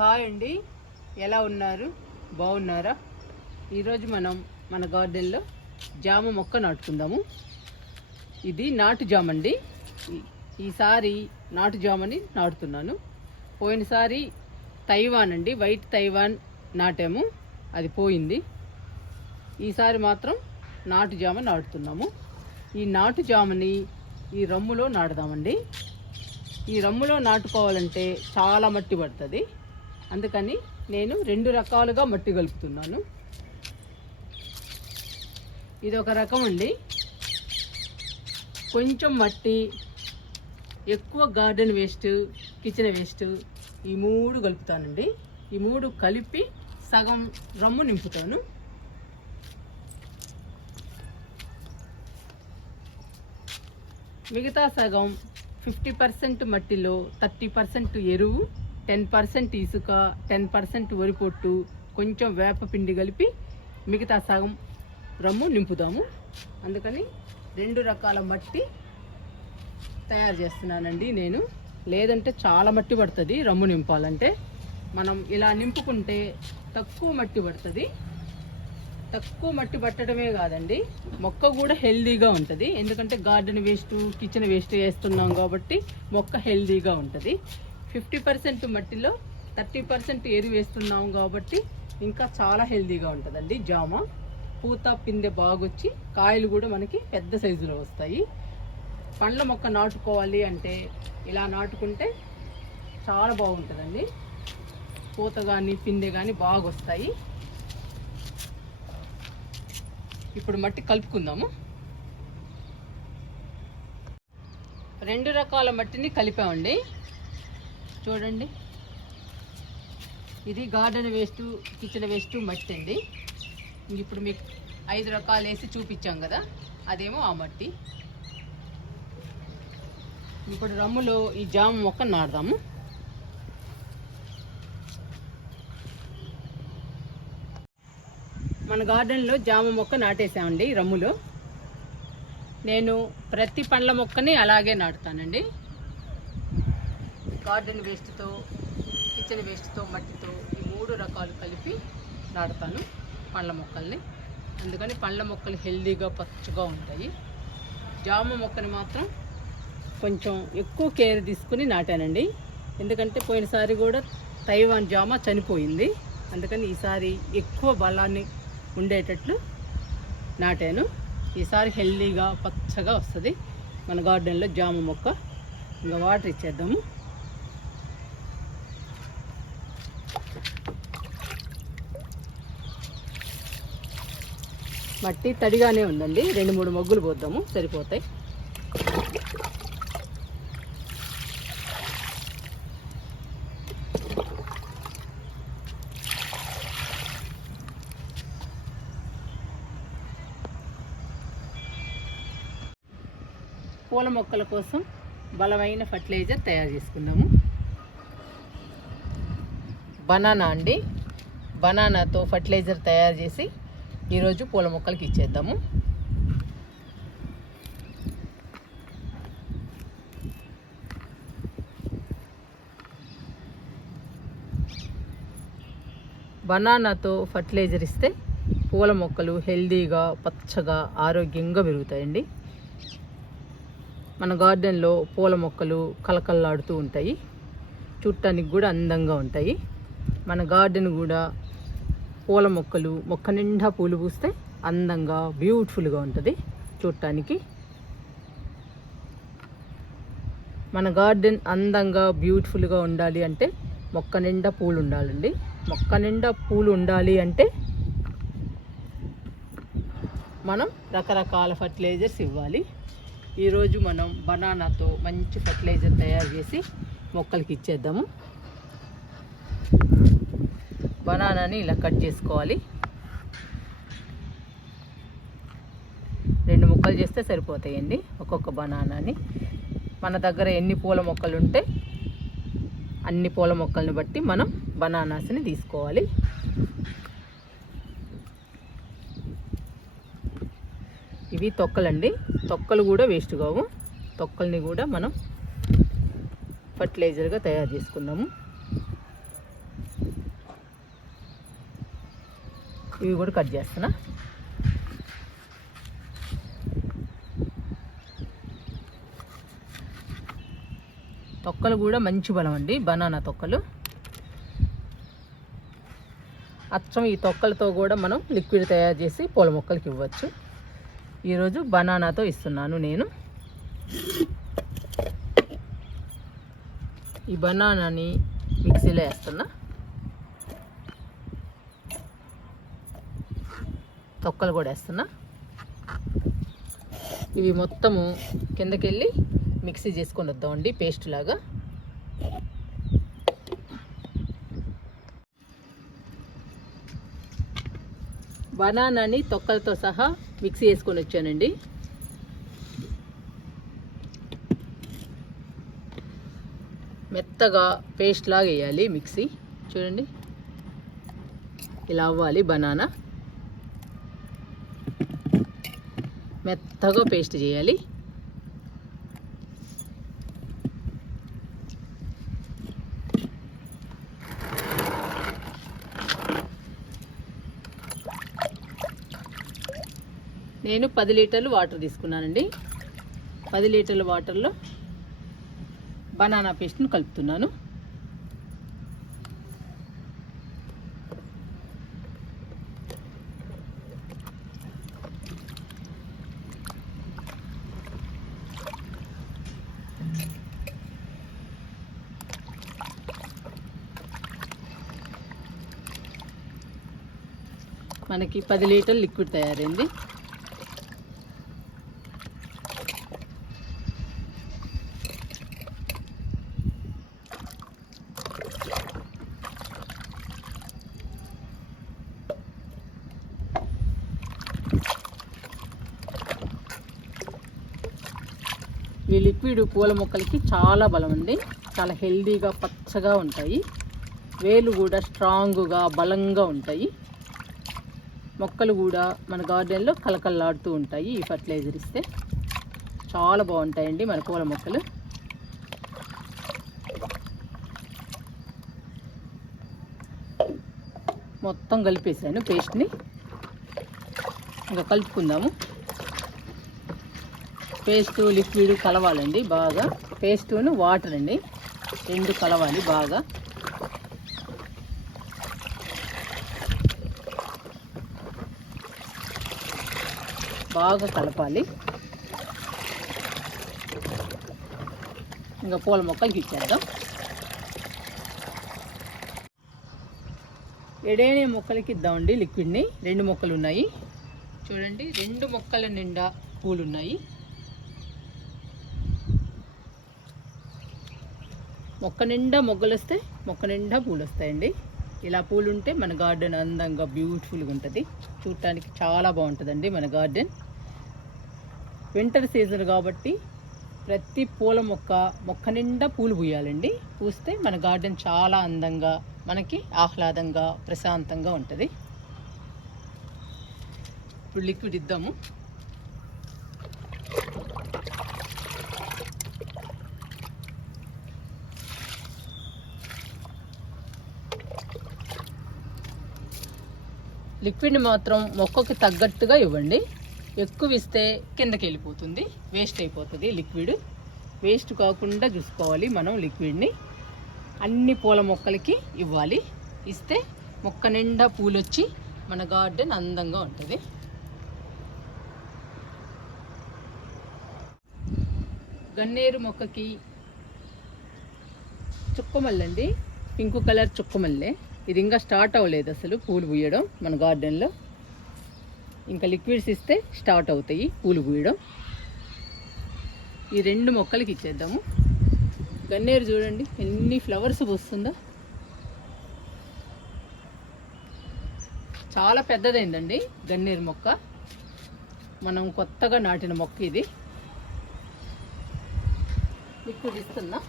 Hi అండి, ఎలా ఉన్నారు? బాగున్నారా? ఈరోజు మనం మన గార్డెన్లో జామ మొక్క నాటుకుందాము. ఇది నాటు జామ అండి. ఈసారి నాటు జామని నాటుతున్నాను. పోయినసారి తైవాన్ అండి, వైట్ తైవాన్ నాటాము, అది పోయింది. ఈసారి మాత్రం నాటు జామ నాటుతున్నాము. ఈ నాటు జామని ఈ రమ్ములో నాటుదామండి. ఈ రమ్ములో నాటుకోవాలంటే చాలా మట్టి పడుతుంది. అందుకని నేను 2 రకాలుగా మట్టి కలుపుతున్నాను. ఇది ఒక రకం అండి. కొంచెం మట్టి, ఎక్కువ గార్డెన్ వేస్ట్, కిచెన్ వేస్ట్, ఈ 3 కలుపుతానండి. ఈ 3 కలిపి సగం రమ్ము నింపుతాను. మిగతా సగం 50% మట్టిలో 30% ఎరువు, 10% ఇసుక, 10% వరి పొట్టు, కొంచెం వేప పిండి కలిపి మిగతా సగం రమ్ము నింపుదాము. అందుకని 2 రకాల మట్టి తయారు చేస్తున్నానండి నేను. లేదంటే చాలా మట్టి పడుతుంది రమ్ము నింపాలంటే. మనం ఇలా నింపుకుంటే తక్కువ మట్టి పడుతుంది. తక్కువ మట్టి పట్టడమే కాదండి, మొక్క కూడా హెల్దీగా ఉంటుంది. ఎందుకంటే గార్డెన్ వేస్ట్, కిచెన్ వేస్ట్ వేస్తున్నాం కాబట్టి మొక్క హెల్దీగా ఉంటుంది. 50% మట్టిలో 30% ఎరువు వేస్తున్నాం కాబట్టి ఇంకా చాలా హెల్దీగా ఉంటుందండి జామ. పూత పిందె బాగొచ్చి కాయలు కూడా మనకి పెద్ద సైజులో వస్తాయి. పండ్ల మొక్క నాటుకోవాలి అంటే ఇలా నాటుకుంటే చాలా బాగుంటుందండి. పూత కానీ పిందె కానీ బాగా వస్తాయి. ఇప్పుడు మట్టి కలుపుకుందాము. 2 రకాల మట్టిని కలిపామండి. చూడండి, ఇది గార్డెన్ వేస్ట్, కిచెన్ వేస్ట్ మట్టి అండి. ఇప్పుడు మీకు 5 రకాలు వేసి చూపించాం కదా, అదేమో ఆ మట్టి. ఇప్పుడు రమ్ములో ఈ జామ మొక్క నాటుదాము. మన గార్డెన్లో జామ మొక్క నాటేసామండి రమ్ములో. నేను ప్రతి పండ్ల మొక్కని అలాగే నాటుతానండి. గార్డెన్ వేస్ట్తో, కిచెన్ వేస్ట్తో, మట్టితో ఈ 3 రకాలు కలిపి నాటుతాను పండ్ల మొక్కల్ని. అందుకని పండ్ల మొక్కలు హెల్దీగా పచ్చగా ఉంటాయి. జామ మొక్కని మాత్రం కొంచెం ఎక్కువ కేర్ తీసుకుని నాటానండి. ఎందుకంటే పోయినసారి కూడా తైవాన్ జామ చనిపోయింది. అందుకని ఈసారి ఎక్కువ బలాన్ని ఉండేటట్లు నాటాను. ఈసారి హెల్దీగా పచ్చగా వస్తుంది మన గార్డెన్లో జామ మొక్క. ఇంకా వాటర్ ఇచ్చేద్దాము. మట్టి తడిగానే ఉందండి. 2-3 మొగ్గులు పోద్దాము, సరిపోతాయి. పూల మొక్కల కోసం బలమైన ఫర్టిలైజర్ తయారు చేసుకుందాము. బనానా అండి. బనానాతో ఫర్టిలైజర్ తయారు చేసి ఈరోజు పూల మొక్కలకి ఇచ్చేద్దాము. బనానాతో ఫర్టిలైజర్ ఇస్తే పూల మొక్కలు హెల్దీగా, పచ్చగా, ఆరోగ్యంగా పెరుగుతాయండి. మన గార్డెన్లో పూల మొక్కలు కలకల్లాడుతూ ఉంటాయి. చూడటానికి కూడా అందంగా ఉంటాయి. మన గార్డెన్ కూడా పూల మొక్కలు, మొక్క నిండా పూలు పూస్తే అందంగా, బ్యూటిఫుల్గా ఉంటుంది చూడటానికి. మన గార్డెన్ అందంగా, బ్యూటిఫుల్గా ఉండాలి అంటే మొక్క నిండా పూలు ఉండాలండి. మొక్క నిండా పూలు ఉండాలి అంటే మనం రకరకాల ఫర్టిలైజర్స్ ఇవ్వాలి. ఈరోజు మనం బనానాతో మంచి ఫర్టిలైజర్ తయారు చేసి మొక్కలకి ఇచ్చేద్దాము. బనానాని ఇలా కట్ చేసుకోవాలి. 2 ముక్కలు చేస్తే సరిపోతాయండి ఒక్కొక్క బనానాని. మన దగ్గర ఎన్ని పూల మొక్కలు ఉంటే అన్ని పూల మొక్కల్ని బట్టి మనం బనానాస్ని తీసుకోవాలి. ఇవి తొక్కలండి. తొక్కలు కూడా వేస్ట్ కావు. తొక్కల్ని కూడా మనం ఫర్టిలైజర్గా తయారు చేసుకుందాము. ఇవి కూడా కట్ చేస్తున్నా. తొక్కలు కూడా మంచి బలం అండి, బనానా తొక్కలు. అచ్చం ఈ తొక్కలతో కూడా మనం లిక్విడ్ తయారు చేసి పూల మొక్కలకి ఇవ్వచ్చు. ఈరోజు బనానాతో ఇస్తున్నాను నేను. ఈ బనానాని మిక్సీలో వేస్తున్నా. తొక్కలు కూడా వేస్తున్నా. ఇవి మొత్తము కిందకెళ్ళి మిక్సీ చేసుకొని వద్దామండి పేస్ట్ లాగా. బనానాని తొక్కలతో సహా మిక్సీ వేసుకొని వచ్చానండి. మెత్తగా పేస్ట్ లాగా వేయాలి మిక్సీ. చూడండి ఇలా అవ్వాలి. బనానా మెత్తగా పేస్ట్ చేయాలి. నేను 10 లీటర్లు వాటర్ తీసుకున్నానండి. 10 లీటర్ల వాటర్లో బనానా పేస్ట్ను కలుపుతున్నాను. మనకి 10 లీటర్లు లిక్విడ్ తయారైంది. ఈ లిక్విడ్ పూల మొక్కలకి చాలా బలం అండి. చాలా హెల్దీగా పచ్చగా ఉంటాయి. వేలు కూడా స్ట్రాంగ్గా బలంగా ఉంటాయి. మొక్కలు కూడా మన గార్డెన్లో కలకల్లాడుతూ ఉంటాయి. ఈ ఫర్టిలైజర్ ఇస్తే చాలా బాగుంటాయండి మన పూల మొక్కలు. మొత్తం కలిపేసాను పేస్ట్ని. ఇంకా కలుపుకుందాము. పేస్ట్ లిక్విడ్ కలవాలండి బాగా. పేస్టును వాటర్ అండి రెండు కలవాలి బాగా. బాగా కలపాలి. ఇంకా పూల మొక్కలకి ఇచ్చేద్దాం. ఎడేనే మొక్కలకి ఇద్దామండి లిక్విడ్ని. 2 మొక్కలు ఉన్నాయి చూడండి. 2 మొక్కల నిండా పూలు ఉన్నాయి. మొక్క నిండా మొగ్గలు వస్తాయి, మొక్క నిండా పూలు వస్తాయండి. ఇలా పూలు ఉంటే మన గార్డెన్ అందంగా బ్యూటిఫుల్గా ఉంటుంది. చూడటానికి చాలా బాగుంటుందండి మన గార్డెన్. వింటర్ సీజన్ కాబట్టి ప్రతి పూల మొక్క నిండా పూలు పూయాలండి. పూస్తే మన గార్డెన్ చాలా అందంగా, మనకి ఆహ్లాదంగా, ప్రశాంతంగా ఉంటుంది. ఇప్పుడు లిక్విడ్ ఇద్దాము. లిక్విడ్ని మాత్రం మొక్కకి తగ్గట్టుగా ఇవ్వండి. ఎక్కువ ఇస్తే కిందకి వెళ్ళిపోతుంది, వేస్ట్ అయిపోతుంది. లిక్విడ్ వేస్ట్ కాకుండా చూసుకోవాలి మనం లిక్విడ్ని. అన్ని పూల మొక్కలకి ఇవ్వాలి. ఇస్తే మొక్క నిండా పూలు వచ్చి మన గార్డెన్ అందంగా ఉంటుంది. గన్నేరు మొక్కకి చుక్కమల్లండి, పింక్ కలర్ చుక్కమల్లె. ఇది ఇంకా స్టార్ట్ అవ్వలేదు అసలు పూలు పూయడం మన గార్డెన్లో. ఇంకా లిక్విడ్స్ ఇస్తే స్టార్ట్ అవుతాయి పూలు పూయడం. ఈ 2 మొక్కలకి ఇచ్చేద్దాము. గన్నేరు చూడండి ఎన్ని ఫ్లవర్స్ వస్తుందో. చాలా పెద్దదైందండి గన్నేరు మొక్క. మనం కొత్తగా నాటిన మొక్క ఇది. లిక్విడ్ ఇస్తున్నా.